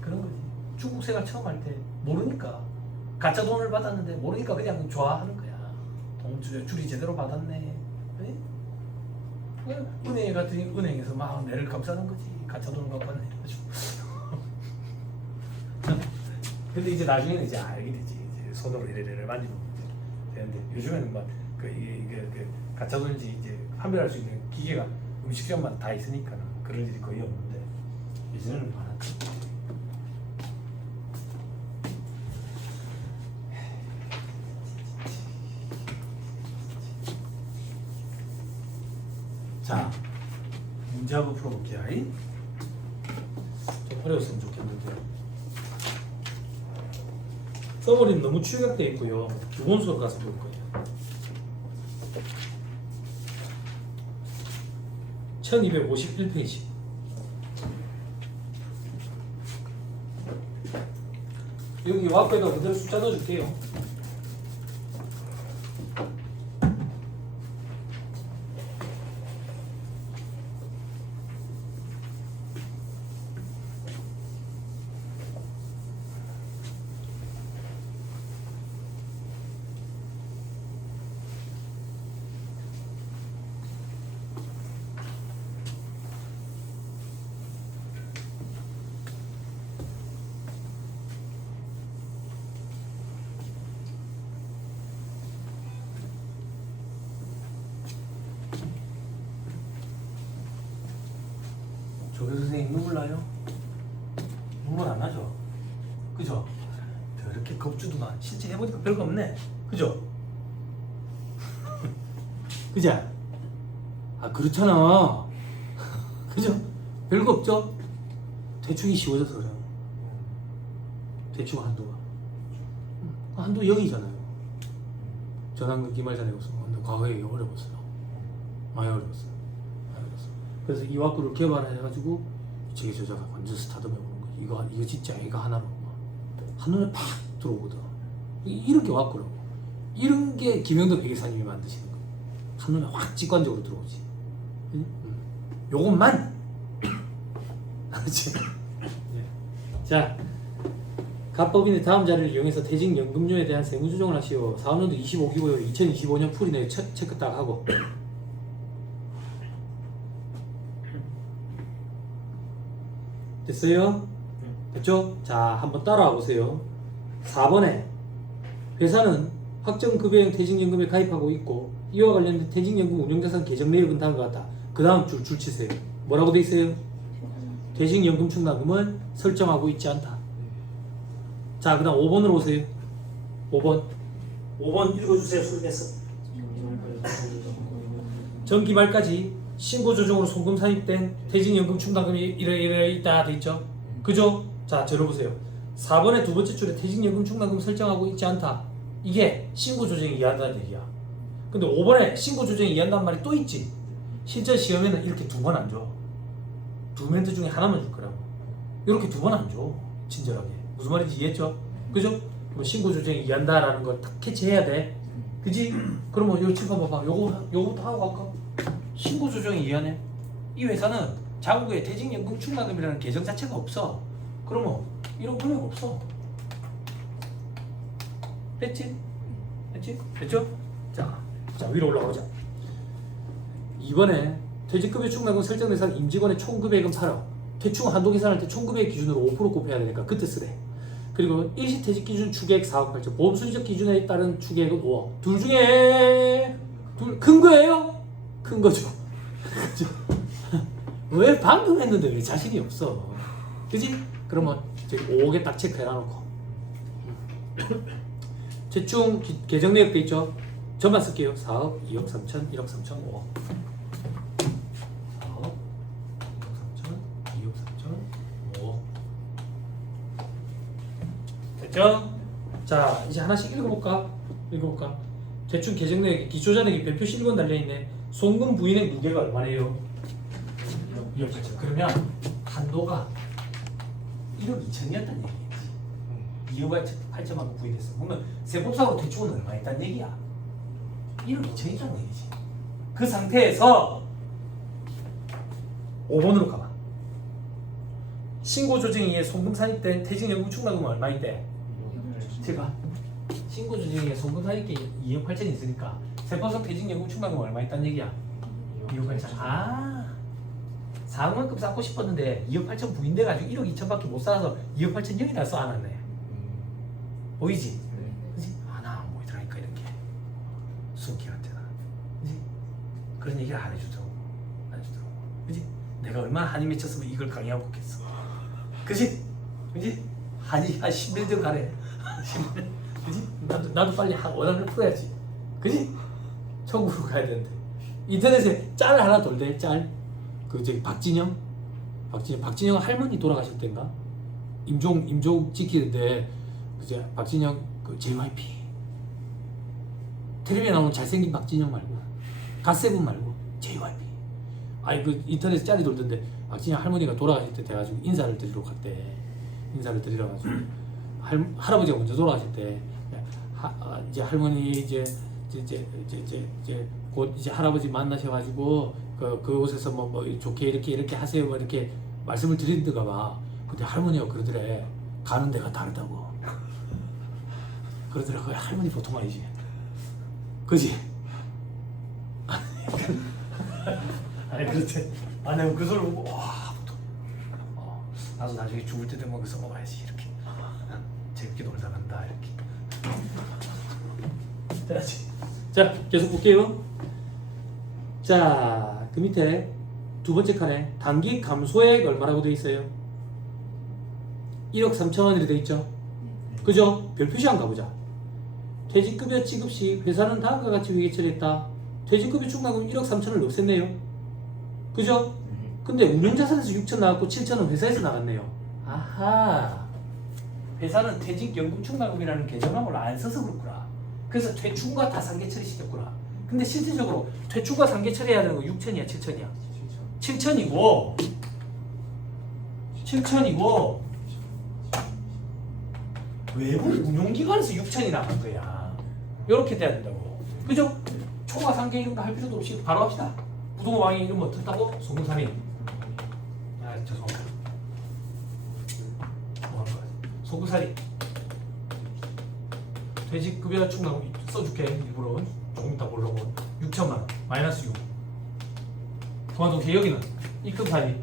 그런 거지. 중국 생활 처음 할 때 모르니까 가짜 돈을 받았는데 모르니까 그냥 좋아하는 거야. 돈 줄이 제대로 받았네. 은행 같은 은행에서 막 내를 감싸는 거지. 가짜 돈을 갖고 왔네. 근데 이제 나중에는 이제 알게 되지. 이제 손으로 이래를 만지면 되는데 요즘에는 막 이게 가짜 돈인지 이제 판별할 수 있는 기계가 음식점마다 다 있으니까 그럴 일이 거의 없는데 예전에는 많았지. 자, 문제 한번 풀어볼게요. 좀 어려웠으면 좋겠는데 써버리는 너무 축약되어 있고요. 기본 수업 가서 볼 거예요. 1251페이지. 여기 앞에다 그대로 숫자 넣어줄게요. 조교 선생님 눈물 나요? 눈물 안 나죠? 그죠? 저렇게 겁주도 나. 실제 해보니까 별거 없네. 그죠? 그죠? 아 그렇잖아. 그죠? 별거 없죠? 대충이 쉬워져서 그래요. 대충 한도가. 한도 0이잖아요. 전환근 기말자네 없어. 근데 과거에 어려웠어요. 많이 어려웠어요. 그래서 이 와꾸를 개발해가지고 제게 저자가 완전 스타덤해 보는 거지. 이거 진짜 애가 하나로 한눈에 팍 들어오거든. 이런 게 와꾸라고. 이런 게 김영덕 회계사님이 만드시는 거예요. 한눈에 확 직관적으로 들어오지. 응? 요것만. 알았지? 자, 갑법인의 다음 자료를 이용해서 퇴직연금료에 대한 세무조정을 하시오. 4학년도 25기고요. 2025년 풀이네 체크 딱 하고. 됐어요? 됐죠? 자, 한번 따라와 보세요. 4번에 회사는 확정급여형 퇴직연금에 가입하고 있고 이와 관련된 퇴직연금 운용자산 계정 내역은 다음과 같다. 그 다음 줄 치세요. 뭐라고 돼 있어요? 퇴직연금 충당금은 설정하고 있지 않다. 자, 그 다음 5번으로 오세요. 5번 읽어주세요. 소리 내서. 정기 말까지 신고조정으로 송금 산입된 퇴직연금 충당금이 이래 있다 돼 있죠. 그죠? 자, 들어보세요. 4번의 두 번째 줄에 퇴직연금 충당금 설정하고 있지 않다. 이게 신고조정이 이해한다는 얘기야. 근데 5번에 신고조정이 이해한다는 말이 또 있지. 실제 시험에는 이렇게 두 번 안 줘. 두 멘트 중에 하나만 줄 거라고. 이렇게 두 번 안 줘. 친절하게. 무슨 말인지 이해했죠? 그죠? 뭐 신고조정이 이해한다라는 걸 딱 캐치해야 돼. 그지? 그러면 요 칠판 봐봐. 요거부터 하고 갈까? 신고조정이 이해하네. 이 회사는 장부에 퇴직연금 충당금이라는 계정 자체가 없어. 그러면 이런 금액 없어. 됐지? 됐죠? 자 위로 올라가자. 2번에 퇴직급여 충당금 설정 대상 임직원의 총급액은 8억. 퇴충 한도 계산할 때 총급액 기준으로 5% 곱해야 되니까 그때 쓰래. 그리고 일시퇴직 기준 추계액 4억 8천. 보험 순위적 기준에 따른 추계액은 5억. 둘 중에 큰 거예요? 큰 거죠. 왜 방금 했는데 왜 자신이 없어? 그지? 그러면 저기 5억에 딱 체크해놔 놓고 대충 계정 내역 돼 있죠. 저만 쓸게요. 4억, 2억 3천, 1억 3천, 5억. 4억, 2억 3천, 2억 3천, 5억. 됐죠? 자, 이제 하나씩 읽어볼까? 대충 계정 내역에 기초자료에 별표 실권 달려있네. 송금 부인의 무게가 얼마래요? 2억 8천. 그러면 한도가 1억 2천이었단 얘기지. 2억 8천만큼 부인했어. 그러면 세법상으로 대충은 얼마 있단 얘기야? 1억 2천이라는 얘기지. 그 상태에서 5번으로 가봐. 신고 조정에 의해 송금 산입된 퇴직연금 충당금은 얼마인데? 제가 신고 조정에 송금 산입게 2억 8천이 있으니까 세법상 퇴직연금 충당금은 얼마 있단 얘기야? 2억 8천. 아, 4억만큼 쌓고 싶었는데 2억 8천 부인돼가지고 1억 2천밖에 못 쌓아서 2억 8천 여기다 써안았네. 보이지? 그지? 나 안 보이더라니까 이렇게 순기한테나. 그지? 그런 얘기를 안 해주더라고. 그지? 내가 얼마나 한이 맺혔으면 이걸 강의하고 있겠어. 그지? 그지? 한이 한 10년 전 가래. 10년. 그지? 나도 빨리 원한을 풀어야지. 그지? 천국으로 가야 되는데. 인터넷에 짤 하나 돌대. 짤. 그 저기 박진영 할머니 돌아가실 때인가? 임종 지키는데 그제 박진영 그 JYP 텔레비에 나오는 잘생긴 박진영 말고 갓세븐 말고 JYP. 아니 그 인터넷 짤이 돌던데 박진영 할머니가 돌아가실 때 돼가지고 인사를 드리러 갔대. 인사를 드리러 가지고 할아버지가 먼저 돌아가실 때 이제 할머니 이제 곧 이제 할아버지 만나셔가지고 그곳에서 뭐 좋게 이렇게 하세요 뭐 이렇게 말씀을 드리는가 봐. 근데 할머니가 그러더래. 가는 데가 다르다고. 그러더라고요. 할머니 보통 아니지. 그지? 아니 그렇지. 내가 그 소리 보고 와 보통. 나도 나중에 죽을 때 되면 그거 먹어야지 이렇게. 재밌게 놀다 간다 이렇게. 돼야지. 자 계속 볼게요. 자 그 밑에 두 번째 칸에 단기 감소액 얼마라고 되어 있어요? 1억 3천 원이라 되어 있죠? 그죠? 별 표시 한번 가보자. 퇴직급여 지급 시 회사는 다음과 같이 회계 처리했다. 퇴직급여 충당금 1억 3천을 없앴네요. 그죠? 근데 운용자산에서 6천 나왔고 7천은 회사에서 나갔네요. 아하, 회사는 퇴직연금 충당금이라는 개정함을 안 써서 그렇구나. 그래서 퇴출과 다 상계 처리시켰구나. 근데 실질적으로 퇴출과 상계 처리해야 되는 거 6천이야 7천이야? 7천이고 7천이고 외부 운용기관에서 6천이 나간 거야. 이렇게 돼야 된다고. 그죠? 초과 상계 이런 거 할 필요도 없이 바로 합시다. 부동산 왕의 이름 뭐 듣다고? 송금삼인. 죄송합니다. 뭐 하는 거야? 송금살이. 퇴직급여 충당금 써줄게. 일부러 조금 이따 보려고. 6천만 원 마이너스 6. 동아동계 여기는 입금살이.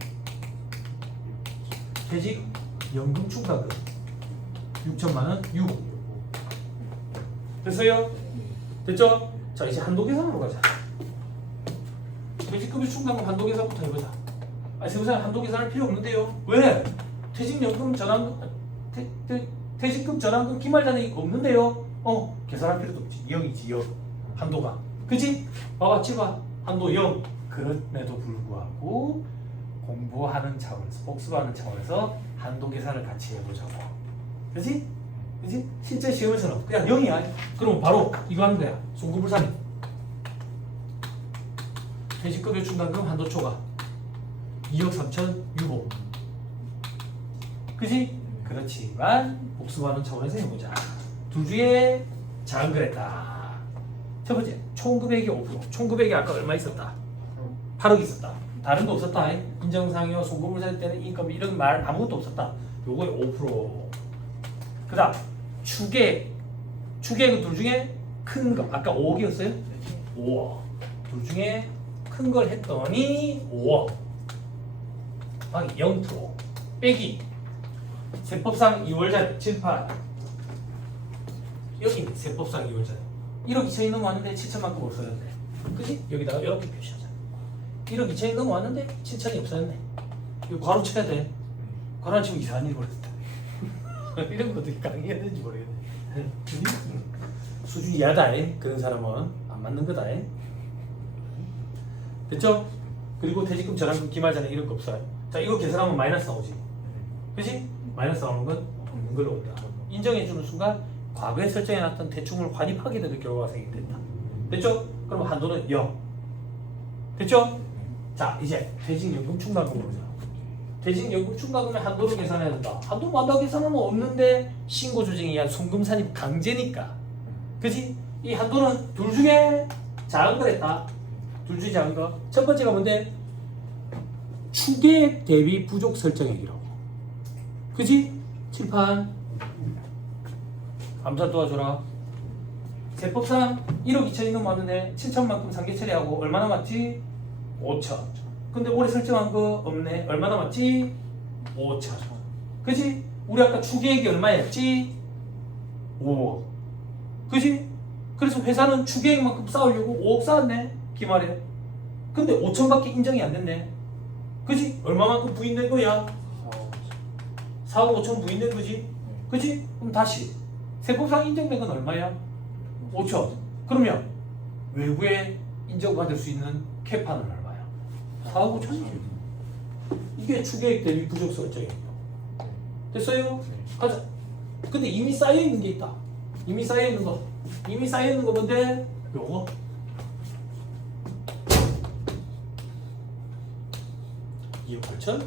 퇴직연금 충당금 6천만 원 6. 됐어요? 됐죠? 자 이제 한도 계산으로 가자. 퇴직급여 충당금 한도 계산부터 해보자. 세무사님 한도 계산할 필요 없는데요. 왜? 퇴직연금 전환금 퇴직금 전환금 기말잔액이 없는데요. 계산할 필요도 없지. 0이지 0. 한도가. 그치? 봐봐 치봐. 한도 0. 그럼에도 불구하고 공부하는 차원에서 복습하는 차원에서 한도 계산을 같이 해보자고. 그치? 그치? 실제 시험에서는 그냥 0이야. 그럼 바로 이거 하는 거야. 송금불산이. 퇴직급여 충당금 한도 초과 2억 3천 유보. 그치? 그렇지만 복습하는 차원에서 해보자. 둘 중에 작은 거랬다. 첫 번째, 총금액이 5%. 총금액이 아까 얼마 있었다? 8억 있었다. 다른 거 없었다. 인정상여, 송금을 살 때는 인건 이런 말 아무것도 없었다. 요거에 5%. 그 다음 추계액은 둘 중에 큰 거. 아까 5억이었어요? 5억. 둘 중에 큰 걸 했더니 5억. 0% 빼기 세법상 2월자료 78. 여기 세법상 2월자료 1억 2천이 넘어왔는데 7천만큼 없어졌네. 그치? 여기다가 이렇게 표시하자. 1억 2천이 넘어왔는데 7천이 없어졌네. 이거 괄호 쳐야 돼. 괄호 안 치면 이상한 일이 벌어졌다. 이런 거 어떻게 강의해야 되는지 모르겠네. 수준이 야다. 그런 사람은 안 맞는 거다. 됐죠? 그리고 퇴직금, 전환금, 기말잔액 이런 거 없어요. 자, 이거 계산하면 마이너스 나오지. 그치? 마이너스 나오는 건 없는 걸로 온다. 인정해주는 순간 과거에 설정해놨던 대충을 환입하게 되는 결과가 생긴다. 됐죠? 그럼 한도는 0. 됐죠? 자, 이제 퇴직연금 충당금으로 보자. 퇴직연금 충당금의 한도를 계산해야 된다. 한도 만다 계산하면 없는데 신고 조정에 의한 송금 산입 강제니까. 그치? 이 한도는 둘 중에 작은 거랬다. 둘 중에 작은 거. 첫 번째가 뭔데? 추계액 대비 부족 설정액이라고. 그치? 칠판 암산 도와줘라. 세법상 1억 2천이 넘었는데 7천만큼 상계 처리하고 얼마 남았지? 5천. 근데 올해 설정한 거 없네. 얼마 남았지? 5천. 그치? 우리 아까 추계액이 얼마였지? 5억. 그치? 그래서 회사는 추계액만큼 쌓으려고 5억 쌓았네. 기말에. 근데 5천밖에 인정이 안 됐네. 그치? 얼마만큼 부인된 거야? 4억 5천 부인된 거지? 그치? 그럼 다시 세법상 인정된 건 얼마야? 5천. 그러면 외부에 인정받을 수 있는 캐파는 얼마야? 4억 5천이지. 이게 추계액 대비 부족 설정이에요. 됐어요? 가자. 근데 이미 쌓여 있는 게 있다. 이미 쌓여 있는 거. 이미 쌓여 있는 거 뭔데? 요거. (2억 8천)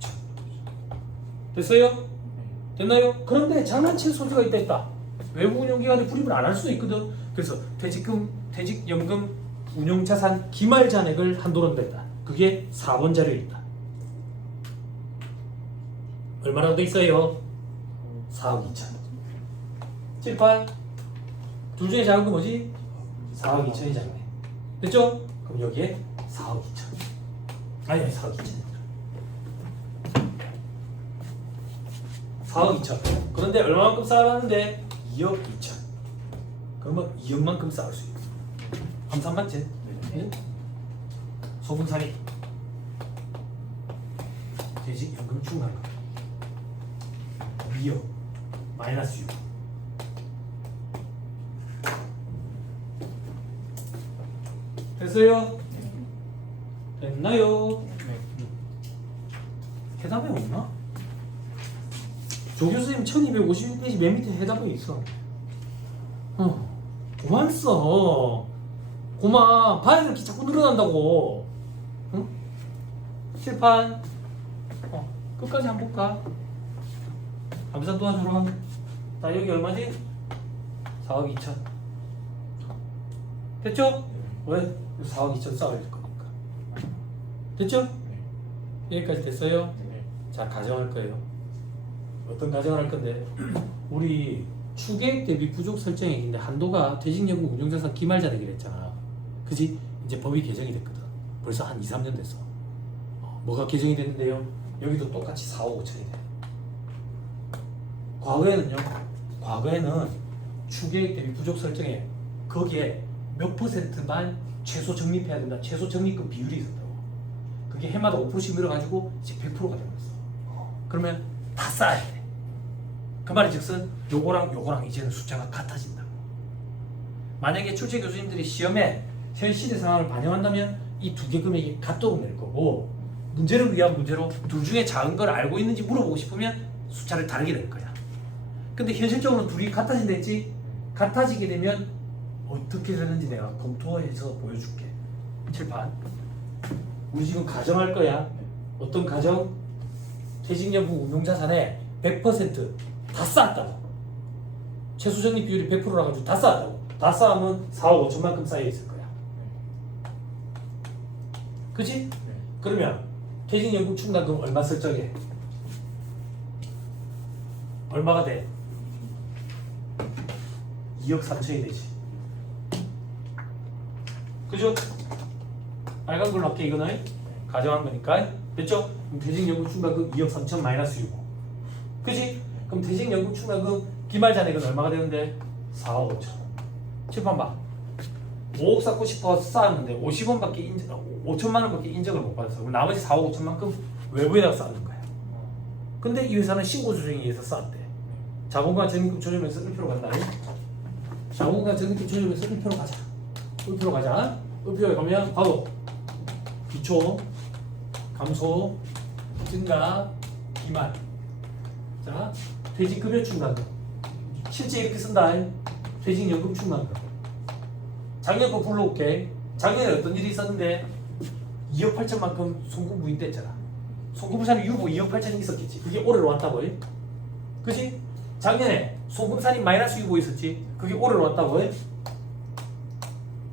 6천. 됐어요? 됐나요? 그런데 장난칠 소지가 있다. 외부 운용기관에 불입을 안 할 수도 있거든. 그래서 퇴직연금 운용자산 기말 잔액을 한도로 낸다. 그게 4번 자료에 있다. 얼마라고 돼 있어요? 4억 2천. 7, 8. 둘 중에 작은 거 뭐지? 4억 2천이 작네. 됐죠? 그럼 여기에 4억 2천. 아니 4억 2천. 4억 2천. 그런데 얼마만큼 쌓아놨는데 2억 2천. 그러면 2억만큼 쌓을 수 있어. 함산 맞지? 네. 소분산이 퇴직연금 충당금 2억 마이너스 6. 됐어요? 됐나요? 해답이 없나? 조교수님 1251페이지 맨 밑에 해답이 있어. 그만 써. 그만 봐야 이렇게 자꾸 늘어난다고. 응? 칠판 끝까지 한번 볼까? 암산 도와주러. 나 여기 얼마지? 4억 2천. 됐죠? 왜? 4억 2천 쌓아야 될 거니까. 됐죠? 여기까지 됐어요? 자, 가정할 거예요. 어떤 가정을 할 건데 우리 추계액 대비 부족 설정액인데 한도가 퇴직연금 운용자산 기말잔액이라 했잖아. 그지? 이제 법이 개정이 됐거든. 벌써 한 2, 3년 됐어. 뭐가 개정이 됐는데요? 여기도 똑같이 4억 5천이 돼. 과거에는 추계액 대비 부족 설정액 거기에 몇 %만 최소 적립해야 된다. 최소 적립금 비율이 있었다고. 그게 해마다 5%씩 늘어가지고 이제 100%가 되었어. 그러면 다 쌓아야 돼. 그 말이 즉슨 요거랑 이제는 숫자가 같아진다고. 만약에 출제 교수님들이 시험에 현 시대 상황을 반영한다면 이 두 개 금액이 같도록 낼 거고, 문제를 위한 문제로 둘 중에 작은 걸 알고 있는지 물어보고 싶으면 숫자를 다르게 낼 거야. 근데 현실적으로 둘이 같아진다 했지? 같아지게 되면 어떻게 되는지 내가 검토해서 보여줄게. 칠판. 우리 지금 가정할 거야. 어떤 가정? 퇴직연금 운용자산에 100% 다 쌓았다고. 최소적립 비율이 100%라 가지고 다 쌓았다고. 다 쌓으면 4억 5천만큼 쌓여 있을 거야. 그치? 그러면 퇴직연금 충당금 얼마 설정해? 얼마가 돼? 2억 3천이 되지. 그죠? 빨간 걸로 할게. 이거는 가정한 거니까. 됐죠? 그럼 퇴직연금 충당금 2억 3천 마이너스 6억. 그지? 그럼 퇴직연금 충당금 기말잔액은 얼마가 되는데? 4억 5천. 칠판 봐. 5억 쌓고 싶어서 쌓았는데 50원밖에 5천만 원밖에 인정을 못 받았어. 그럼 나머지 4억 5천만큼 외부에다가 쌓는 거야. 근데 이 회사는 신고 조정에 의해서 쌓았대. 자본과 적립금 조정에서 1표로 간다. 자본과 적립금 조정에서 1표로 가자. 1표로 가자. 1표에 가면 바로 기초, 감소, 증가, 기말. 자, 퇴직급여 충당금. 실제 이렇게 쓴다. 퇴직연금 충당금. 작년 거 불러올게. 작년에 어떤 일이 있었는데 2억 8천만큼 송금 부인됐잖아. 송금산이 유보 2억 8천이 있었겠지. 그게 올해로 왔다고. 그치? 작년에 송금산이 마이너스 유보 있었지. 그게 올해로 왔다고.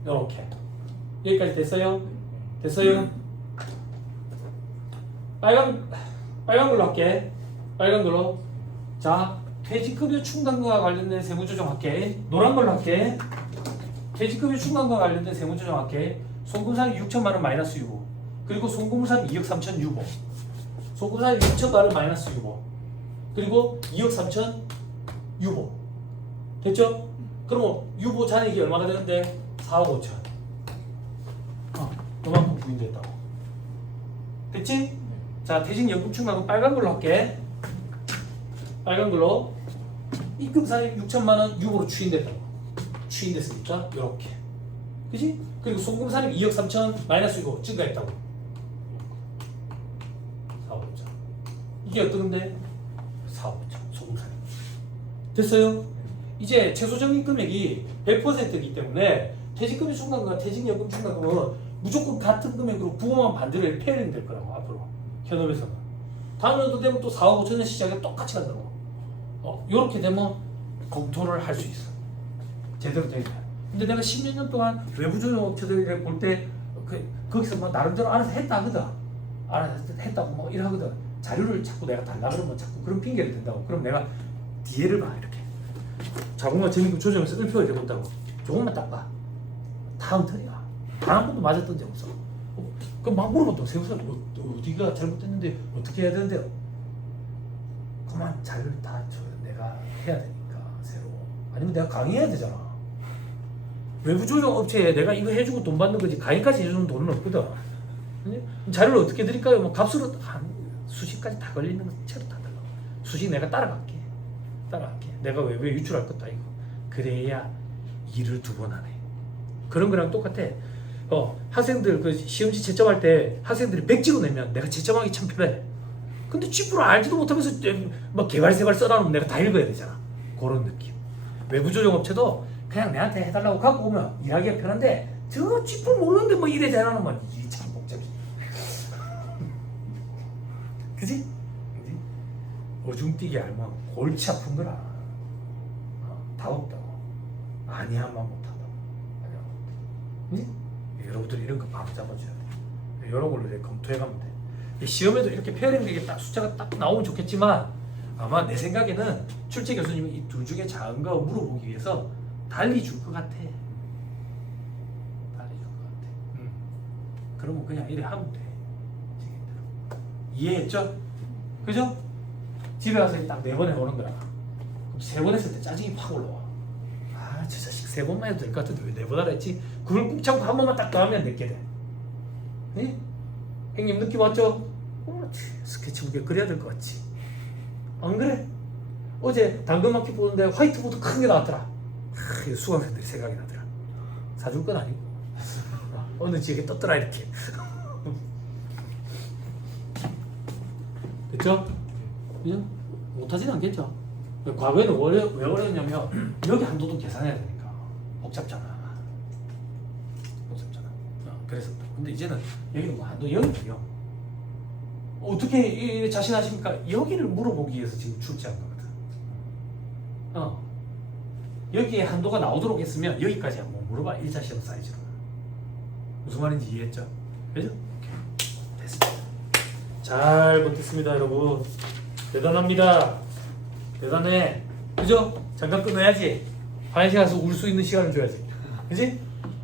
요렇게. 여기까지 됐어요? 됐어요? 빨간 걸로 할게. 빨간 걸로. 자, 퇴직급여 충당금과 관련된 세무조정 할게. 노란 걸로 할게. 퇴직급여 충당금과 관련된 세무조정 할게. 송금산이 6천만 원 마이너스 유보. 그리고 송금산이 2억 3천 유보. 송금산이 6천만 원 마이너스 유보. 그리고 2억 3천 유보. 됐죠? 그러면 유보 잔액이 얼마가 되는데? 4억 5천. 요만큼 부인됐다고. 됐지? 자, 퇴직연금 충당금 빨간 걸로 할게. 빨간 걸로. 입금산이 6천만 원 유보로 추인됐다고. 추인됐으니까 요렇게. 그지? 그리고 송금산이 2억 3천 마이너스 유보 증가했다고. 4억 5천. 이게 어떤 건데? 4억 5천. 송금산이. 됐어요? 이제 최소적인 금액이 100%이기 때문에 퇴직급여 충당금과 퇴직연금 충당금은 무조건 같은 금액으로 부호만 반대로 페어링 될 거라고 앞으로 현업에서는. 다음 연도 되면 또 4억 5천원 시작에 똑같이 간다고. 요렇게 되면 검토를 할 수 있어. 제대로 되니까. 근데 내가 10몇 년 동안 외부 조정 업체들 볼 때 거기서 뭐 나름대로 알아서 했다 하거든. 알아서 했다고 뭐 이러거든. 자료를 자꾸 내가 달라 그러면 자꾸 그런 핑계를 댄다고. 그럼 내가 뒤에를 봐 이렇게. 자본과 적립금 조정에서 1표가 되고 있다고. 조금만 딱 봐. 다음 턴이야. 단 한 번도 맞았던 적 없어. 그럼 막 물어봤다고. 세우사 어디가 잘못됐는데 어떻게 해야 되는데요? 그만 자료를 다 줘요. 내가 해야 되니까 새로. 아니면 내가 강의해야 되잖아. 외부 조정 업체에 내가 이거 해주고 돈 받는 거지 강의까지 해주는 돈은 없거든. 자료를 어떻게 드릴까요? 뭐 값으로 한 수십까지 다 걸리는 거 채로 다 달라고. 수십 내가 따라갈게. 내가 외부에 유출할 것도 아니고. 그래야 일을 2번 하네. 그런 거랑 똑같아. 학생들 그 시험지 채점할 때 학생들이 100 찍어내면 내가 채점하기 참 편해. 근데 쥐뿔을 알지도 못하면서 막 개발세발 써놔놓으면 내가 다 읽어야 되잖아. 그런 느낌. 외부 조정업체도 그냥 내한테 해달라고 갖고 오면 일하기가 편한데 저 쥐뿔 모르는데 뭐 이래 잘하는 이게 참 복잡해. 그지? 어중뛰게 알면 골치 아픈 거라. 다 없다고. 아니야만 못한다고. 응? 여러분들 이런 거 바로 잡아줘야 돼. 이런 걸로 이제 검토해가면 돼. 시험에도 이렇게 페어링 되게 딱 숫자가 딱 나오면 좋겠지만 아마 내 생각에는 출제 교수님이 이 둘 중에 작은 거 물어보기 위해서 달리 줄 것 같아. 그러면 그냥 이래 하면 돼. 이해했죠? 그죠? 집에 가서 딱 4번 해보는 거야. 그럼 3번 했을 때 짜증이 확 올라와. 저 자식 3번만 해도 될 것 같은데 왜 4번 하라 했지? 그걸 꾹 참고 한 번만 딱 더 하면 내게 돼. 네? 형님 느낌 왔죠? 스케치북에 그려야 될 것 같지? 안 그래? 어제 당근마켓 보는데 화이트보드 큰 게 나왔더라. 수강생들이 생각이 나더라. 사줄 건 아니고 어느 지역에 떴더라 이렇게. 됐죠? 그죠? 못하진 않겠죠? 과거에는 왜 어려웠냐면 여기 한도도 계산해야 되니까 복잡잖아. 그래서 근데 이제는 여기는 뭐 한도 0이에요. 어떻게 자신하십니까? 여기를 물어보기 위해서 지금 출제한 거거든. 여기에 한도가 나오도록 했으면 여기까지 한번 물어봐. 1차 시험 사이즈로. 무슨 말인지 이해했죠? 그죠? 됐습니다. 잘 버텼습니다 여러분. 대단합니다. 대단해. 그죠? 잠깐 끊어야지. 화장실 가서 울 수 있는 시간을 줘야지. 그지?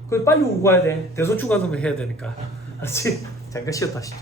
그 빨리 울고 와야 돼. 대소충 가서 해야 되니까. 알았지? 잠깐 쉬었다 하시죠.